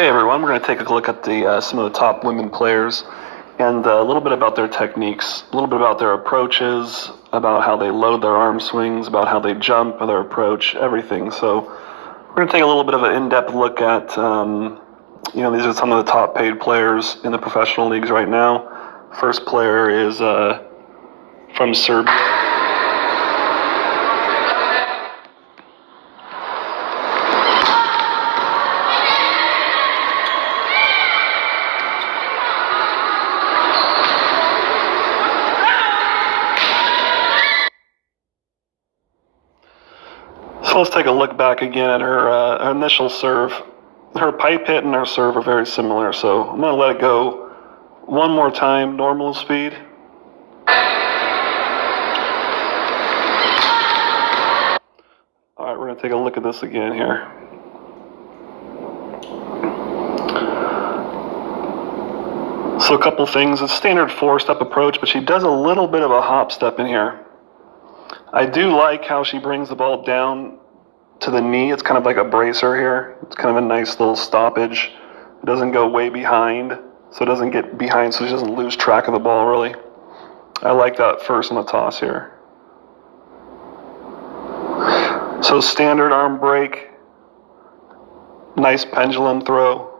Hey everyone, we're going to take a look at some of the top women players and a little bit about their techniques, a little bit about their approaches, about how they load their arm swings, about how they jump, their approach, everything. So we're going to take a little bit of an in-depth look at, these are some of the top paid players in the professional leagues right now. First player is from Serbia. So let's take a look back again at her initial serve. Her pipe hit and her serve are very similar, so I'm going to let it go one more time, normal speed. All right, we're going to take a look at this again here. So a couple things. It's standard four-step approach, but she does a little bit of a hop step in here. I do like how she brings the ball down to the knee. It's kind of like a bracer here. It's kind of a nice little stoppage. It doesn't go way behind, so it doesn't get behind, so she doesn't lose track of the ball, really. I like that first on the toss here. So standard arm break, nice pendulum throw.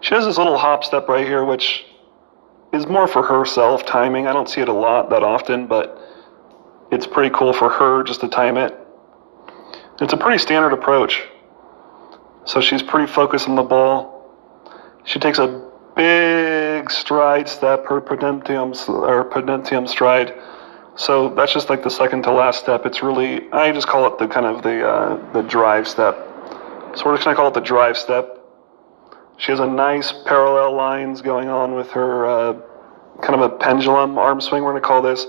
She has this little hop step right here, which is more for herself timing. I don't see it a lot that often, but it's pretty cool for her just to time it. It's a pretty standard approach. So she's pretty focused on the ball. She takes a big stride step, her potentium stride. So that's just like the second to last step. It's really, I just call it the drive step. So we're just gonna call it the drive step. She has a nice parallel lines going on with her kind of a pendulum arm swing, we're gonna call this.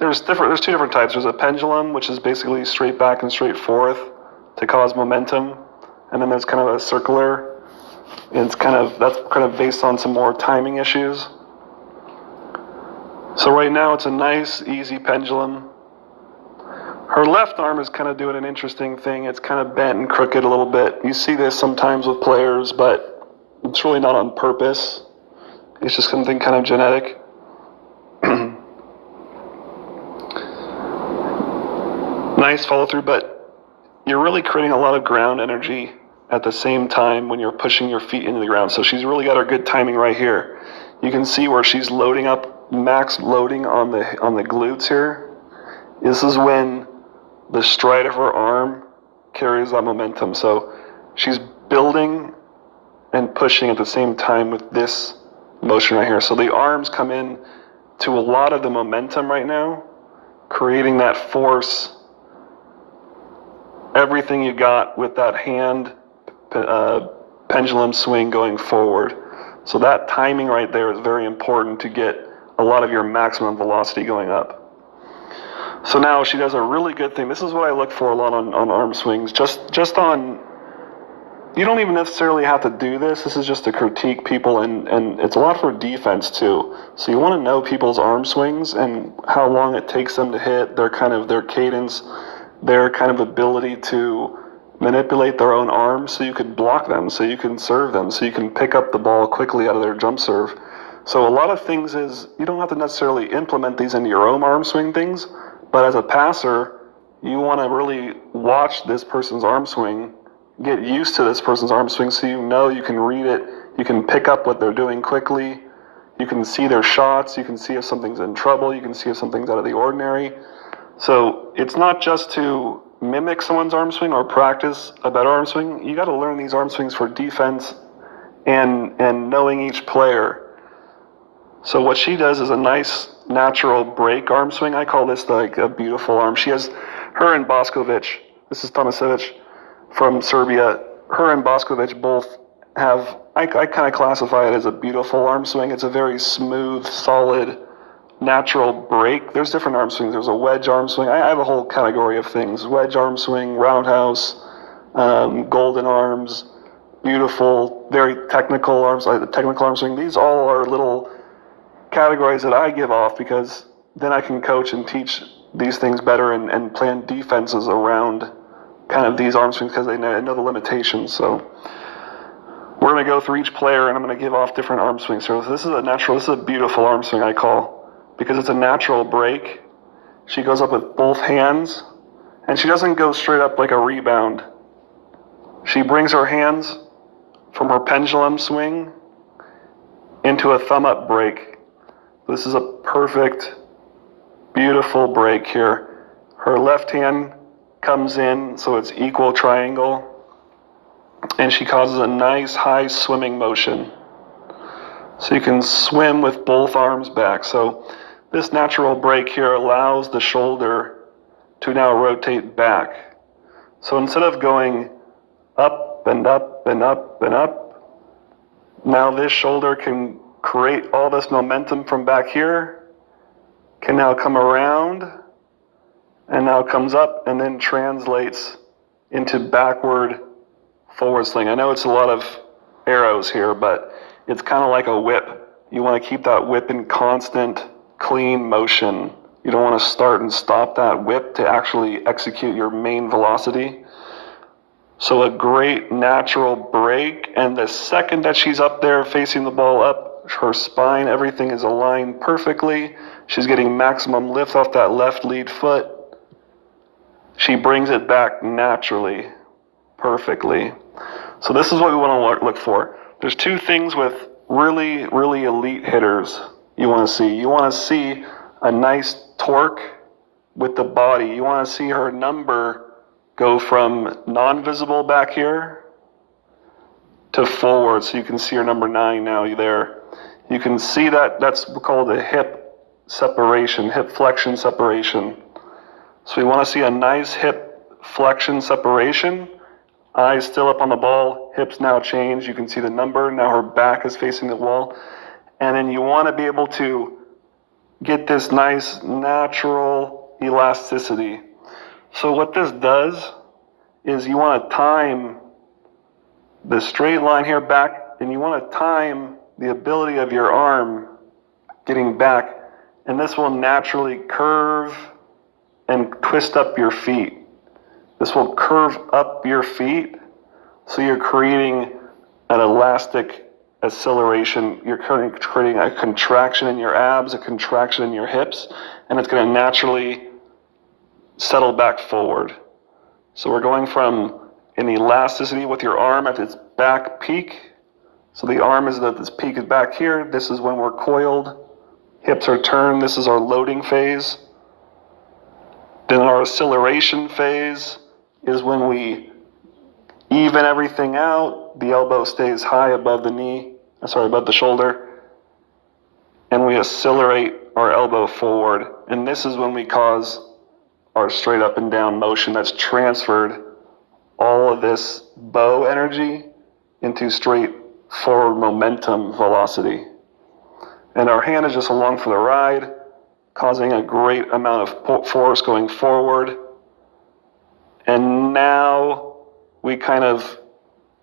There's two different types. There's a pendulum, which is basically straight back and straight forth to cause momentum. And then there's kind of a circular. And that's kind of based on some more timing issues. So right now it's a nice, easy pendulum. Her left arm is kind of doing an interesting thing. It's kind of bent and crooked a little bit. You see this sometimes with players, but it's really not on purpose. It's just something kind of genetic. Nice follow through, but you're really creating a lot of ground energy at the same time when you're pushing your feet into the ground. So she's really got her good timing right here. You can see where she's loading up, max loading on the glutes here. This is when the stride of her arm carries that momentum. So she's building and pushing at the same time with this motion right here. So the arms come in to a lot of the momentum right now, creating that force. Everything you got with that hand pendulum swing going forward. So that timing right there is very important to get a lot of your maximum velocity going up. So now she does a really good thing. This is what I look for a lot on arm swings. Just on, you don't even necessarily have to do this. This is just to critique people, and it's a lot for defense too. So you want to know people's arm swings and how long it takes them to hit, their cadence, their kind of ability to manipulate their own arms so you can block them, so you can serve them, so you can pick up the ball quickly out of their jump serve. So a lot of things is, you don't have to necessarily implement these into your own arm swing things, but as a passer, you want to really watch this person's arm swing, get used to this person's arm swing so you know you can read it, you can pick up what they're doing quickly, you can see their shots, you can see if something's in trouble, you can see if something's out of the ordinary. So it's not just to mimic someone's arm swing or practice a better arm swing. You got to learn these arm swings for defense and knowing each player. So what she does is a nice natural break arm swing. I call this like a beautiful arm. She has her and Boskovic. This is Tomasevic from Serbia. Her and Boskovic both have, I kind of classify it as a beautiful arm swing. It's a very smooth, solid, natural break. There's different arm swings. There's a wedge arm swing. I have a whole category of things. Wedge arm swing, roundhouse, golden arms, beautiful, very technical arms, like the technical arm swing. These all are little categories that I give off because then I can coach and teach these things better and plan defenses around kind of these arm swings because they know the limitations. So We're going to go through each player, and I'm going to give off different arm swings. So this is a beautiful arm swing, I call, because it's a natural break. She goes up with both hands, and she doesn't go straight up like a rebound. She brings her hands from her pendulum swing into a thumb up break. This is a perfect, beautiful break here. Her left hand comes in, so it's equal triangle, and she causes a nice high swimming motion. So you can swim with both arms back. So this natural break here allows the shoulder to now rotate back. So instead of going up and up and up and up, now this shoulder can create all this momentum from back here, can now come around, and now comes up and then translates into backward forward sling. I know it's a lot of arrows here, but it's kind of like a whip. You want to keep that whip in constant, clean motion. You don't want to start and stop that whip to actually execute your main velocity. So a great natural break, and the second that she's up there facing the ball up, her spine, everything is aligned perfectly. She's getting maximum lift off that left lead foot. She brings it back naturally, perfectly. So this is what we want to look for. There's two things with really, really elite hitters you want to see. You want to see a nice torque with the body. You want to see her number go from non-visible back here to forward. So you can see her number 9 now there. You can see that that's called a hip separation, hip flexion separation. So we want to see a nice hip flexion separation. Eyes still up on the ball, hips now change. You can see the number. Now her back is facing the wall. And then you want to be able to get this nice natural elasticity. So what this does is you want to time the straight line here back, and you want to time the ability of your arm getting back. And this will naturally curve and twist up your feet. This will curve up your feet, so you're creating an elastic acceleration. You're creating a contraction in your abs, a contraction in your hips, and it's going to naturally settle back forward. So we're going from an elasticity with your arm at its back peak. So the arm is that this peak is back here. This is when we're coiled. Hips are turned. This is our loading phase. Then our acceleration phase is when we even everything out. The elbow stays high above the shoulder. And we accelerate our elbow forward. And this is when we cause our straight up and down motion that's transferred all of this bow energy into straight forward momentum velocity. And our hand is just along for the ride, causing a great amount of force going forward. And now we kind of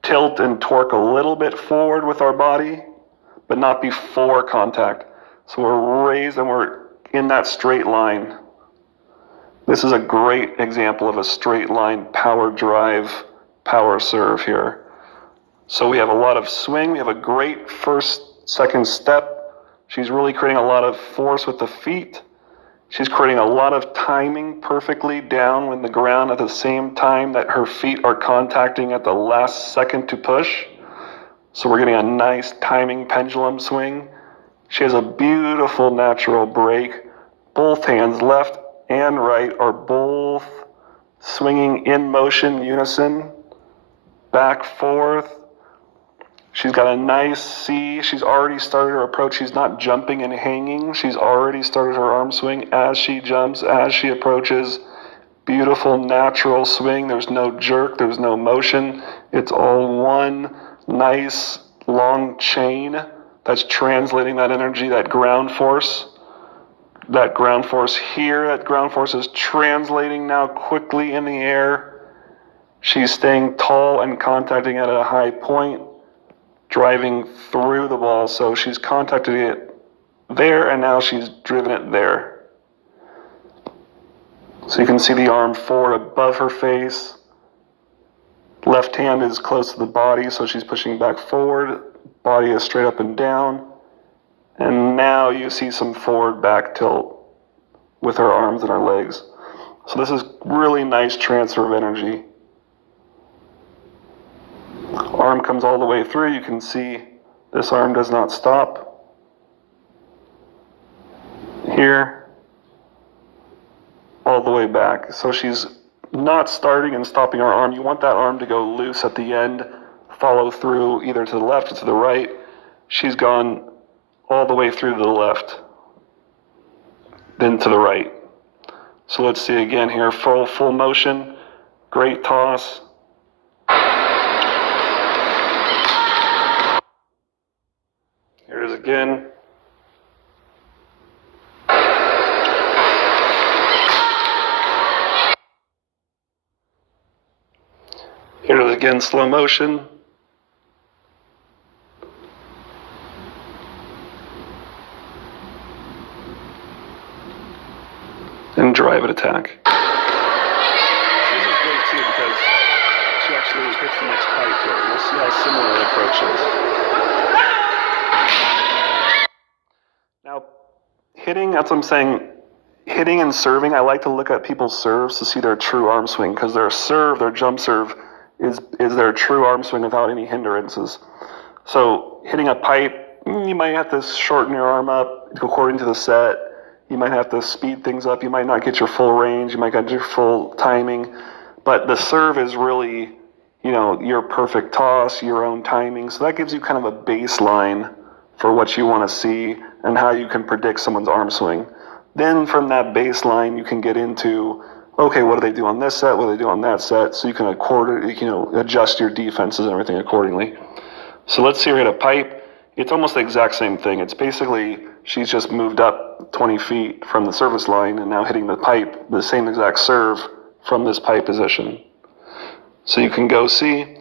tilt and torque a little bit forward with our body, but not before contact. So we're raised and we're in that straight line. This is a great example of a straight line power drive, power serve here. So we have a lot of swing. We have a great second step. She's really creating a lot of force with the feet. She's creating a lot of timing perfectly down on the ground at the same time that her feet are contacting at the last second to push. So we're getting a nice timing pendulum swing. She has a beautiful natural break. Both hands, left and right, are both swinging in motion, unison, back, forth. She's got a nice C. She's already started her approach. She's not jumping and hanging. She's already started her arm swing as she jumps, as she approaches. Beautiful natural swing. There's no jerk. There's no motion. It's all one nice long chain that's translating that energy, that ground force. That ground force here, that ground force is translating now quickly in the air. She's staying tall and contacting at a high point, driving through the ball. So she's contacted it there, and now she's driven it there. So you can see the arm forward above her face, Left hand is close to the body, so she's pushing back forward. Body is straight up and down. And now you see some forward back tilt with her arms and her legs. So this is really nice transfer of energy. Arm comes all the way through. You can see this arm does not stop. Here, all the way back. So she's not starting and stopping her arm. You want that arm to go loose at the end, follow through either to the left or to the right. She's gone all the way through to the left, then to the right. So let's see again here, full motion, great toss. Here it is again. Here it is again, slow motion. And drive at attack. This is great too because she actually hits the next pipe here. We'll see how similar the approach is. Now, hitting, that's what I'm saying, hitting and serving, I like to look at people's serves to see their true arm swing, because their serve, their jump serve, is their true arm swing without any hindrances. So hitting a pipe, you might have to shorten your arm up according to the set. You might have to speed things up. You might not get your full range. You might get your full timing. But the serve is really, your perfect toss, your own timing. So that gives you kind of a baseline for what you want to see and how you can predict someone's arm swing. Then from that baseline, you can get into, okay, what do they do on this set? What do they do on that set? So you can adjust your defenses and everything accordingly. So let's see her hit a pipe. It's almost the exact same thing. It's basically, she's just moved up 20 feet from the service line and now hitting the pipe, the same exact serve from this pipe position. So you can go see,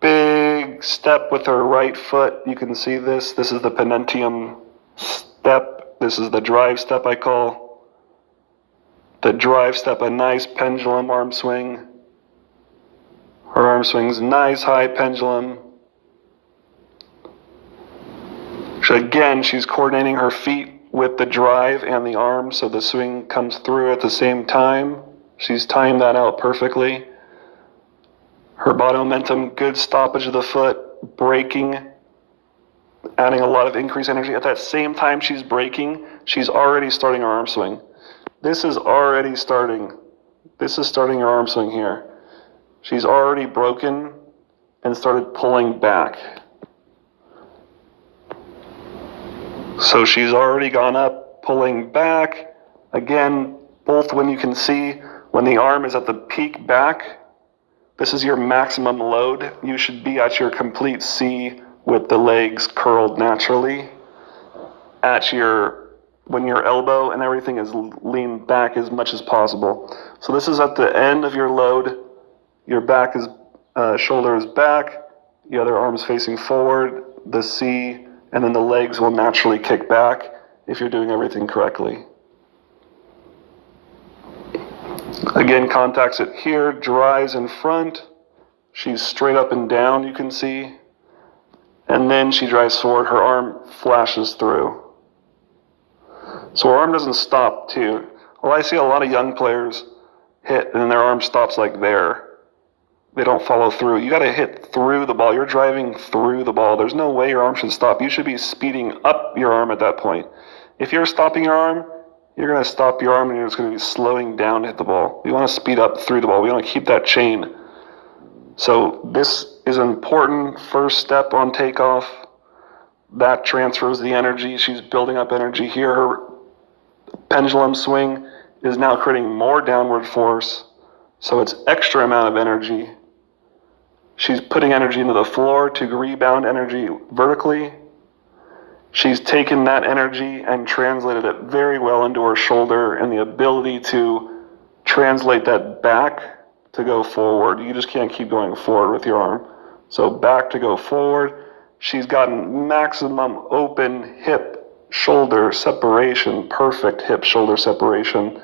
big step with her right foot. You can see this. This is the penultimate step. This is the drive step I call. The drive step, a nice pendulum arm swing. Her arm swing's nice high pendulum. So again, she's coordinating her feet with the drive and the arm so the swing comes through at the same time. She's timed that out perfectly. Her body momentum, good stoppage of the foot, braking, adding a lot of increased energy. At that same time she's braking, she's already starting her arm swing. This is already starting. This is starting her arm swing here. She's already broken and started pulling back. So she's already gone up, pulling back. Again, both when you can see, when the arm is at the peak back, this is your maximum load. You should be at your complete C with the legs curled naturally. When your elbow and everything is leaned back as much as possible. So this is at the end of your load. Your back is, shoulder is back, the other arm is facing forward, the C, and then the legs will naturally kick back if you're doing everything correctly. Again, contacts it here, drives in front. She's straight up and down, you can see. And then she drives forward, her arm flashes through. So her arm doesn't stop too. Well, I see a lot of young players hit and then their arm stops like there. They don't follow through. You gotta hit through the ball. You're driving through the ball. There's no way your arm should stop. You should be speeding up your arm at that point. If you're stopping your arm, you're gonna stop your arm and you're just gonna be slowing down to hit the ball. You wanna speed up through the ball. We wanna keep that chain. So this is an important first step on takeoff. That transfers the energy. She's building up energy here. Her pendulum swing is now creating more downward force. So it's extra amount of energy. She's putting energy into the floor to rebound energy vertically. She's taken that energy and translated it very well into her shoulder and the ability to translate that back to go forward. You just can't keep going forward with your arm. So back to go forward. She's gotten maximum open hip shoulder separation, perfect hip shoulder separation.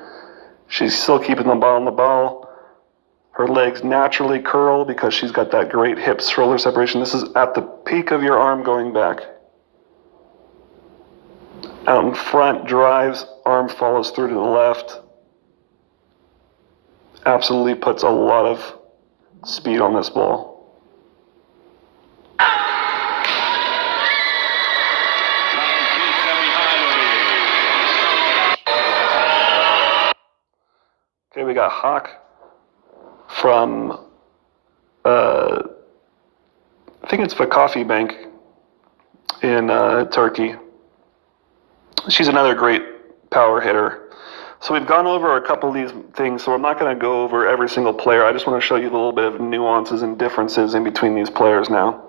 She's still keeping the ball on the ball. Her legs naturally curl because she's got that great hip-shoulder separation. This is at the peak of your arm going back. Out in front, drives, arm follows through to the left. Absolutely puts a lot of speed on this ball. Okay, we got Hawk from, I think it's Vakıfbank Bank in Turkey. She's another great power hitter. So we've gone over a couple of these things, so I'm not going to go over every single player. I just want to show you a little bit of nuances and differences in between these players now.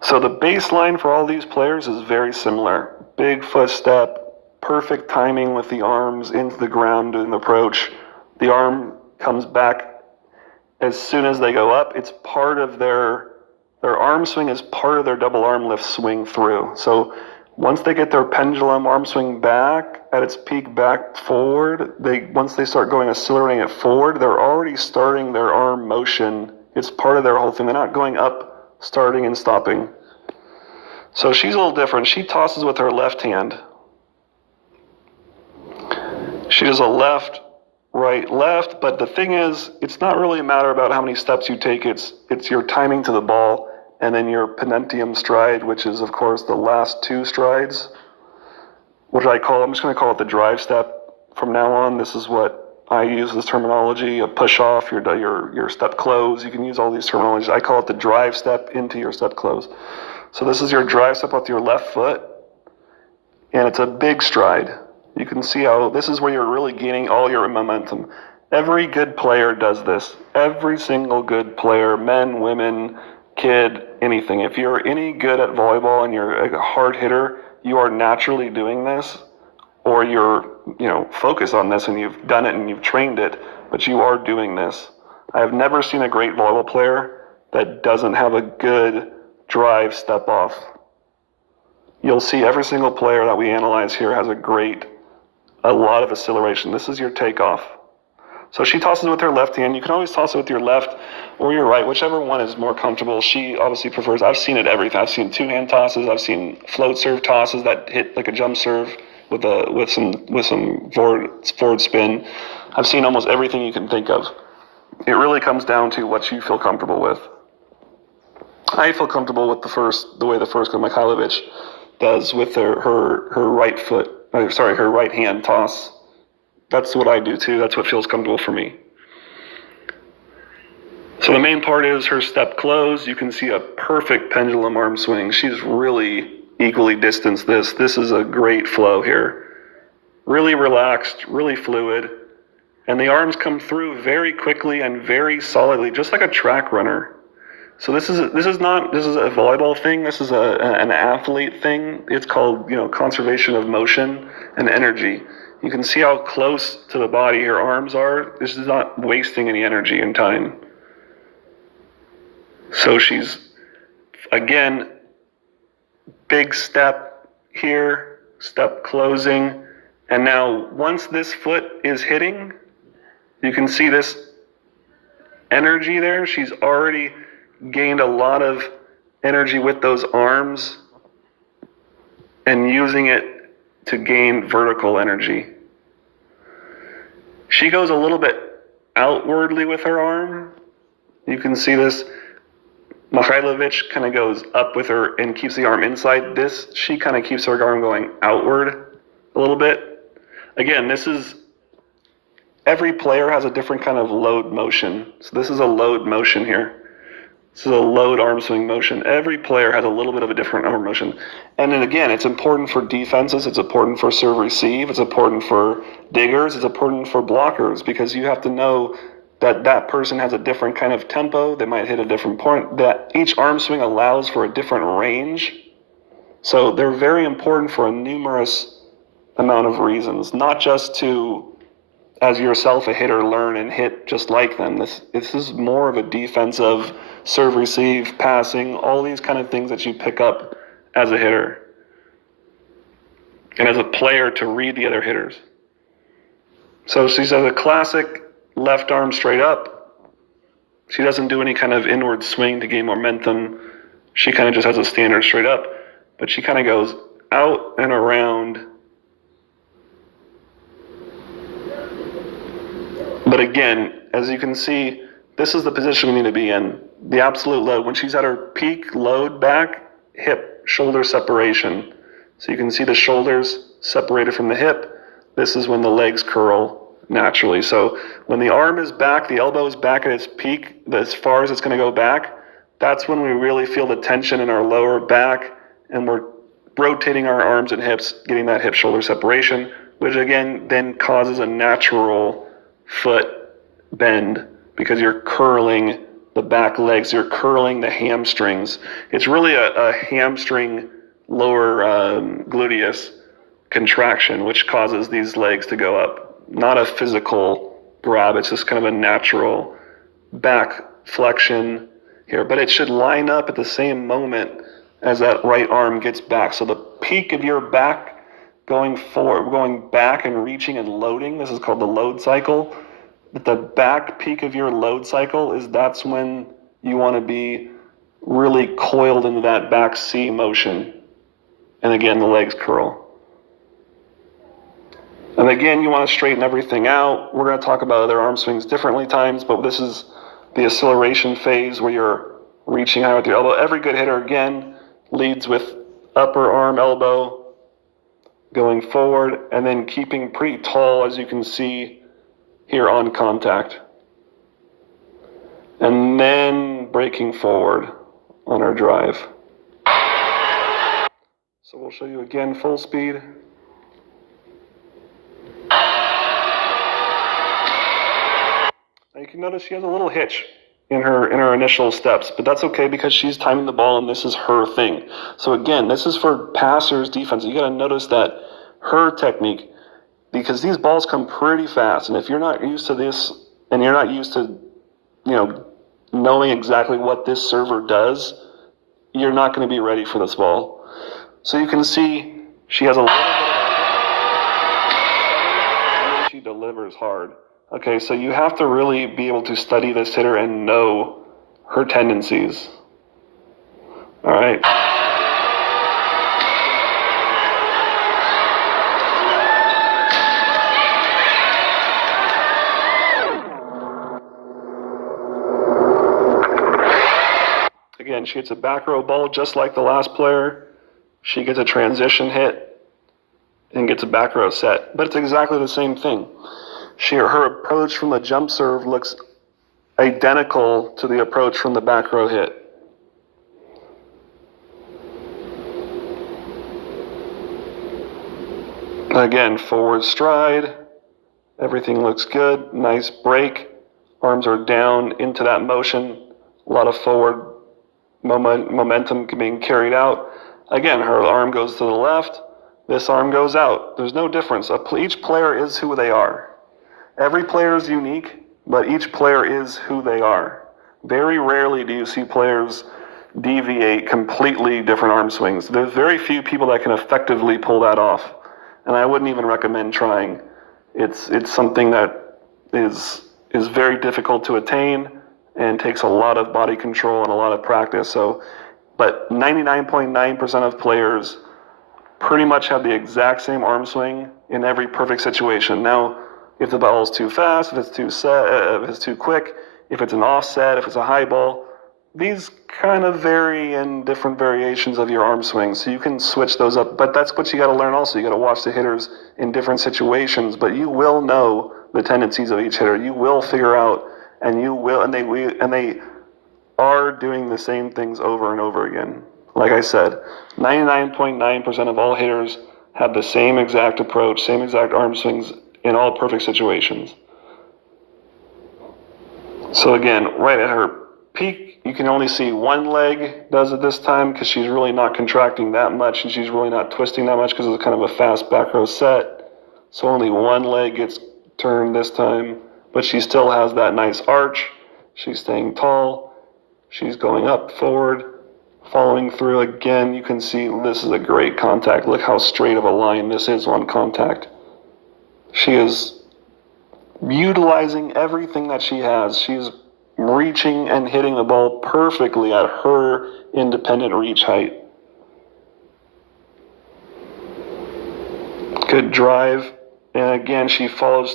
So the baseline for all these players is very similar. Big foot step, perfect timing with the arms into the ground in the approach. The arm comes back as soon as they go up. It's part of their arm swing is part of their double arm lift swing through. So once they get their pendulum arm swing back at its peak back forward, once they start going accelerating it forward, they're already starting their arm motion. It's part of their whole thing. They're not going up, starting and stopping. So she's a little different. She tosses with her left hand. She does a left, right, left, but the thing is, it's not really a matter about how many steps you take. It's your timing to the ball, and then your penultimate stride, which is, of course, the last two strides, I'm just going to call it the drive step from now on. This is what I use this terminology, a push off, your step close. You can use all these terminologies. I call it the drive step into your step close. So this is your drive step with your left foot, and it's a big stride. You can see how this is where you're really gaining all your momentum. Every good player does this. Every single good player, men, women, kid, anything. If you're any good at volleyball and you're a hard hitter, you are naturally doing this, or you're, focused on this and you've done it and you've trained it, but you are doing this. I have never seen a great volleyball player that doesn't have a good drive step off. You'll see every single player that we analyze here has a lot of acceleration. This is your takeoff. So she tosses with her left hand. You can always toss it with your left or your right, whichever one is more comfortable. She obviously prefers, I've seen it everything. I've seen two-hand tosses. I've seen float serve tosses that hit like a jump serve with some forward spin. I've seen almost everything you can think of. It really comes down to what you feel comfortable with. I feel comfortable with the way the first Mikhailovic does with her right hand toss. That's what I do too. That's what feels comfortable for me. So the main part is her step close. You can see a perfect pendulum arm swing. She's really equally distanced this. This is a great flow here. Really relaxed, really fluid. And the arms come through very quickly and very solidly, just like a track runner. So this is a volleyball thing. This is an athlete thing. It's called, conservation of motion and energy. You can see how close to the body her arms are. This is not wasting any energy and time. So she's, again, big step here, step closing. And now once this foot is hitting, you can see this energy there. She's already gained a lot of energy with those arms and using it to gain vertical energy. She goes a little bit outwardly with her arm. You can see this. Mikhailovic kind of goes up with her and keeps the arm inside. She kind of keeps her arm going outward a little bit. Again, every player has a different kind of load motion. So this is a load motion here. This is a load arm swing motion. Every player has a little bit of a different arm motion. And then again, it's important for defenses. It's important for serve receive. It's important for diggers. It's important for blockers, because you have to know that person has a different kind of tempo. They might hit a different point. That each arm swing allows for a different range. So they're very important for a numerous amount of reasons, not just to, as yourself a hitter, learn and hit just like them. This is more of a defensive serve, receive, passing, all these kind of things that you pick up as a hitter and as a player to read the other hitters. So she says a classic left arm straight up She doesn't do any kind of inward swing to gain momentum. She kind of just has a standard straight up, but she kind of goes out and around. But again, as you can see, this is the position we need to be in. The absolute load. When she's at her peak load back, hip, shoulder separation. So you can see the shoulders separated from the hip. This is when the legs curl naturally. So when the arm is back, the elbow is back at its peak, as far as it's going to go back, that's when we really feel the tension in our lower back, and we're rotating our arms and hips, getting that hip shoulder separation, which again then causes a natural foot bend because you're curling the back legs, you're curling the hamstrings. It's really a hamstring lower gluteus contraction, which causes these legs to go up. Not a physical grab, it's just kind of a natural back flexion here. But it should line up at the same moment as that right arm gets back. So the peak of your back going forward, going back and reaching and loading, this is called the load cycle. But the back peak of your load cycle that's when you want to be really coiled into that back C motion. And again, the legs curl. And again, you want to straighten everything out. We're going to talk about other arm swings differently times, but this is the acceleration phase where you're reaching high with your elbow. Every good hitter, again, leads with upper arm, elbow, going forward, and then keeping pretty tall, as you can see here on contact. And then breaking forward on our drive. So we'll show you again full speed. Now you can notice she has a little hitch in her initial steps, but that's okay because she's timing the ball and this is her thing. So again, this is for passers defense. You got to notice that her technique, because these balls come pretty fast, and if you're not used to this and you're not used to, knowing exactly what this server does, you're not going to be ready for this ball. So you can see she has a little bit of and then she delivers hard. Okay, so you have to really be able to study this hitter and know her tendencies. All right. Again, she hits a back row ball just like the last player. She gets a transition hit and gets a back row set. But it's exactly the same thing. Her approach from the jump serve looks identical to the approach from the back row hit. Again, forward stride. Everything looks good. Nice break. Arms are down into that motion. A lot of forward momentum being carried out. Again, her arm goes to the left. This arm goes out. There's no difference. Each player is who they are. Every player is unique, but each player is who they are. Very rarely do you see players deviate completely different arm swings. There's very few people that can effectively pull that off, and I wouldn't even recommend trying. It's something that is very difficult to attain and takes a lot of body control and a lot of practice. But 99.9% of players pretty much have the exact same arm swing in every perfect situation. Now, if the ball is too fast, if it's too quick, if it's an offset, if it's a high ball, these kind of vary in different variations of your arm swing. So you can switch those up, but that's what you got to learn also. You got to watch the hitters in different situations, but you will know the tendencies of each hitter. You will figure out, and they are doing the same things over and over again. Like I said, 99.9% of all hitters have the same exact approach, same exact arm swings in all perfect situations. So again, right at her peak, you can only see one leg does it this time because she's really not contracting that much and she's really not twisting that much because it's kind of a fast back row set. So only one leg gets turned this time, but she still has that nice arch. She's staying tall. She's going up, forward, following through. Again, you can see this is a great contact. Look how straight of a line this is on contact. She is utilizing everything that she has. She's reaching and hitting the ball perfectly at her independent reach height. Good drive. And again, she follows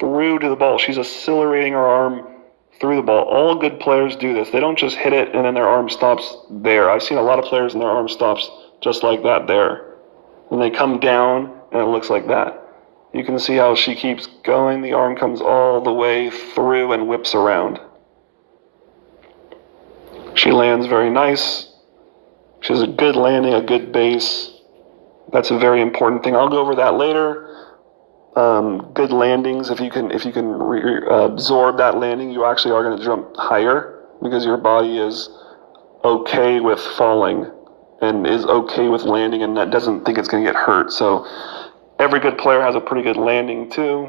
through to the ball. She's accelerating her arm through the ball. All good players do this. They don't just hit it and then their arm stops there. I've seen a lot of players and their arm stops just like that there. And they come down and it looks like that. You can see how she keeps going. The arm comes all the way through and whips around. She lands very nice. She has a good landing, a good base. That's a very important thing. I'll go over that later. Good landings, if you can absorb that landing, you actually are going to jump higher because your body is okay with falling and is okay with landing and that doesn't think it's going to get hurt. So every good player has a pretty good landing too,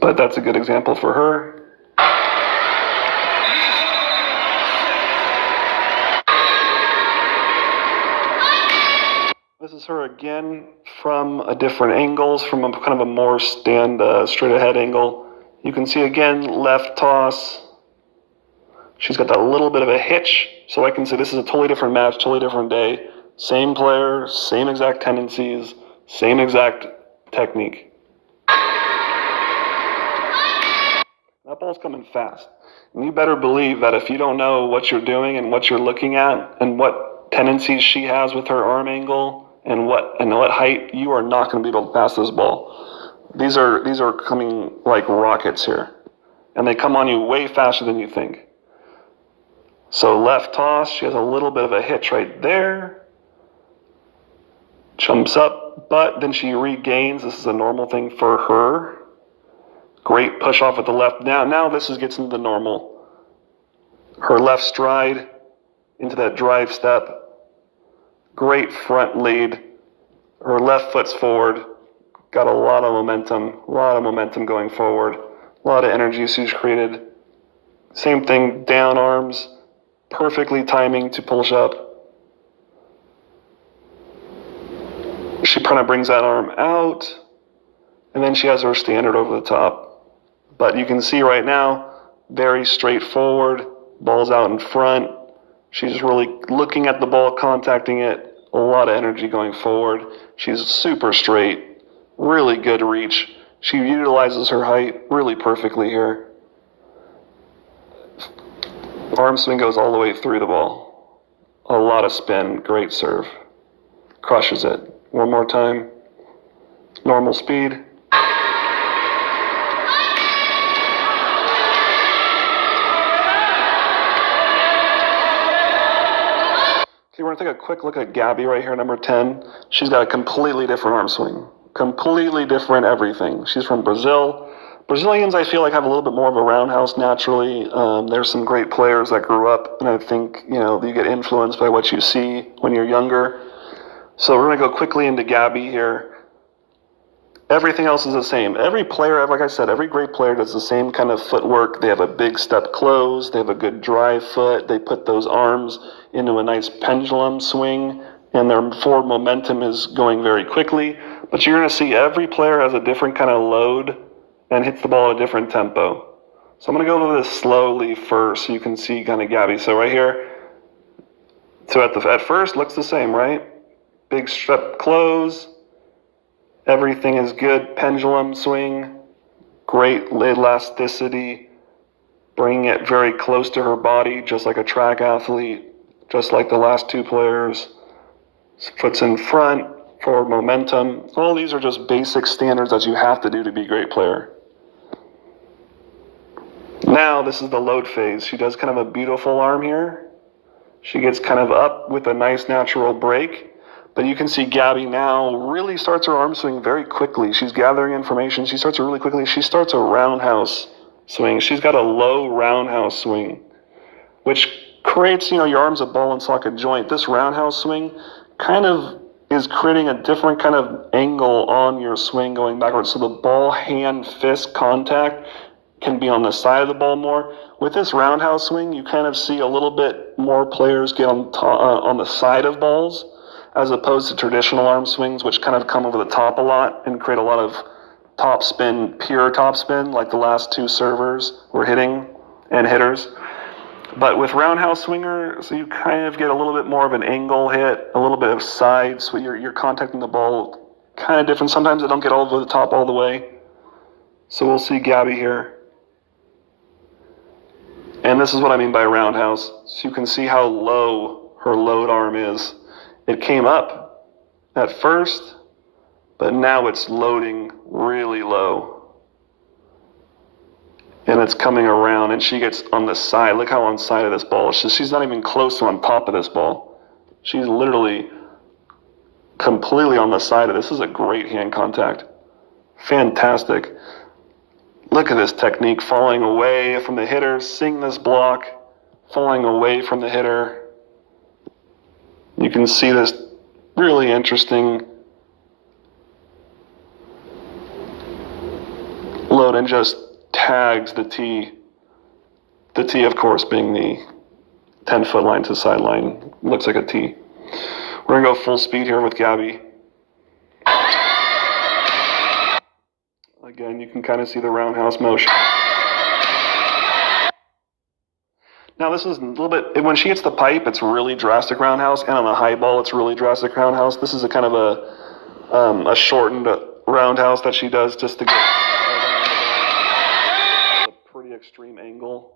but that's a good example for her. This is her again from a different angles, from a kind of a more straight ahead angle. You can see again, left toss. She's got that little bit of a hitch, so I can say this is a totally different match, totally different day. Same player, same exact tendencies, same exact technique. That ball's coming fast. And you better believe that if you don't know what you're doing and what you're looking at and what tendencies she has with her arm angle and what height, you are not going to be able to pass this ball. These are coming like rockets here. And they come on you way faster than you think. So left toss, she has a little bit of a hitch right there. Jumps up, but then she regains. This is a normal thing for her. Great push off at the left. Now this gets into the normal. Her left stride into that drive step. Great front lead. Her left foot's forward. Got a lot of momentum going forward. A lot of energy she's created. Same thing, down arms. Perfectly timing to push up. She kind of brings that arm out. And then she has her standard over the top. But you can see right now, very straightforward. Ball's out in front. She's really looking at the ball, contacting it. A lot of energy going forward. She's super straight. Really good reach. She utilizes her height really perfectly here. Arm swing goes all the way through the ball. A lot of spin. Great serve. Crushes it. One more time. Normal speed. Okay, we're going to take a quick look at Gabby right here, number 10. She's got a completely different arm swing. Completely different everything. She's from Brazil. Brazilians, I feel like, have a little bit more of a roundhouse naturally. There's some great players that grew up, and I think, you get influenced by what you see when you're younger. So we're going to go quickly into Gabby here. Everything else is the same. Every player, like I said, every great player does the same kind of footwork. They have a big step close. They have a good drive foot. They put those arms into a nice pendulum swing, and their forward momentum is going very quickly. But you're going to see every player has a different kind of load and hits the ball at a different tempo. So I'm going to go over this slowly first so you can see kind of Gabby. So right here, so at first looks the same, right? Big step close. Everything is good. Pendulum swing. Great elasticity. Bringing it very close to her body, just like a track athlete, just like the last two players. Foot's in front, forward momentum. All these are just basic standards that you have to do to be a great player. Now this is the load phase. She does kind of a beautiful arm here. She gets kind of up with a nice natural break. But you can see Gabby now really starts her arm swing very quickly. She's gathering information. She starts it really quickly. She starts a roundhouse swing. She's got a low roundhouse swing, which creates, your arm's a ball and socket joint. This roundhouse swing kind of is creating a different kind of angle on your swing going backwards. So the ball hand fist contact can be on the side of the ball more. With this roundhouse swing, you kind of see a little bit more players get on the side of balls, as opposed to traditional arm swings, which kind of come over the top a lot and create a lot of top spin, pure top spin, like the last two servers were hitting. and hitters. But with roundhouse swinger, so you kind of get a little bit more of an angle hit, a little bit of side, so you're contacting the ball kind of different. Sometimes they don't get all the way to the top all the way. So we'll see Gabby here. And this is what I mean by roundhouse. So you can see how low her load arm is. It came up at first, but now it's loading really low. And it's coming around, and she gets on the side. Look how on the side of this ball. She's not even close to on top of this ball. She's literally completely on the side of this. This is a great hand contact. Fantastic. Look at this technique, falling away from the hitter, seeing this block, falling away from the hitter. You can see this really interesting load and just tags the tee. The tee, of course, being the 10-foot line to the sideline. Looks like a tee. We're going to go full speed here with Gabby. Again, you can kind of see the roundhouse motion. Now this is a little bit, when she hits the pipe, it's really drastic roundhouse, and on a high ball, it's really drastic roundhouse. This is a kind of a shortened roundhouse that she does just to get a pretty extreme angle.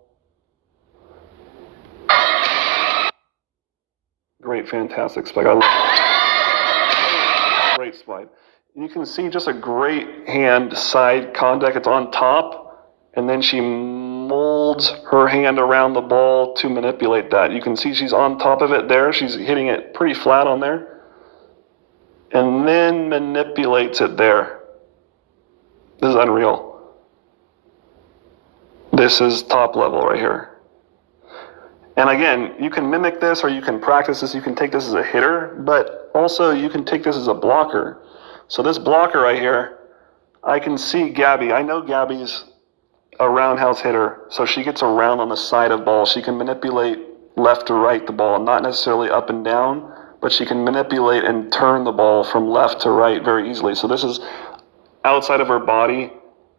Great, fantastic spike. I love it. Great swipe. And you can see just a great hand side contact. It's on top, and then she molds her hand around the ball to manipulate that. You can see she's on top of it there. She's hitting it pretty flat on there, and then manipulates it there. This is unreal. This is top level right here. And again, you can mimic this, or you can practice this. You can take this as a hitter, but also you can take this as a blocker. So this blocker right here, I can see Gabby. I know Gabby's a roundhouse hitter, so she gets around on the side of ball. She can manipulate left to right the ball, not necessarily up and down, but she can manipulate and turn the ball from left to right very easily. So this is outside of her body.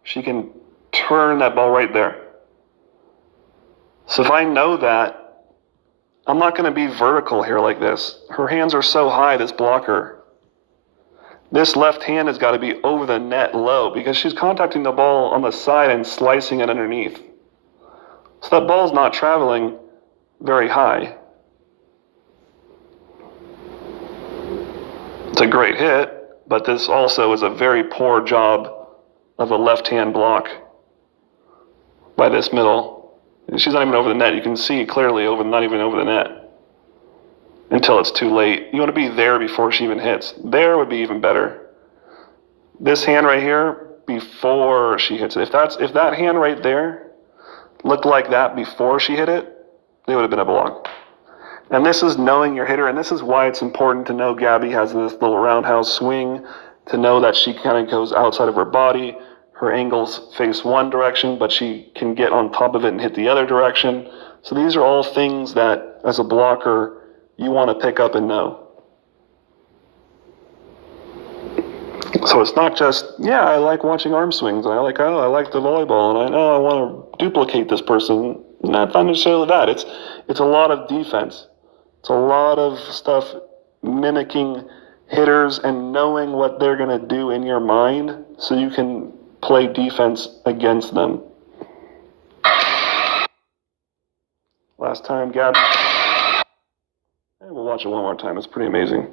She can turn that ball right there. So if I know that, I'm not going to be vertical here like this. Her hands are so high, this blocker. This left hand has got to be over the net low because she's contacting the ball on the side and slicing it underneath. So that ball's not traveling very high. It's a great hit, but this also is a very poor job of a left-hand block by this middle. She's not even over the net. You can see clearly not even over the net until it's too late. You want to be there before she even hits. There would be even better. This hand right here before she hits it. If that hand right there looked like that before she hit it, it would have been a block. And this is knowing your hitter, and this is why it's important to know Gabby has this little roundhouse swing, to know that she kind of goes outside of her body. Her angles face one direction, but she can get on top of it and hit the other direction. So these are all things that, as a blocker, you want to pick up and know. So it's not just, yeah, I like watching arm swings, and I like the volleyball, and I know I want to duplicate this person. Not necessarily that. It's a lot of defense. It's a lot of stuff mimicking hitters and knowing what they're going to do in your mind so you can play defense against them. Last time, Gab. And we'll watch it one more time. It's pretty amazing.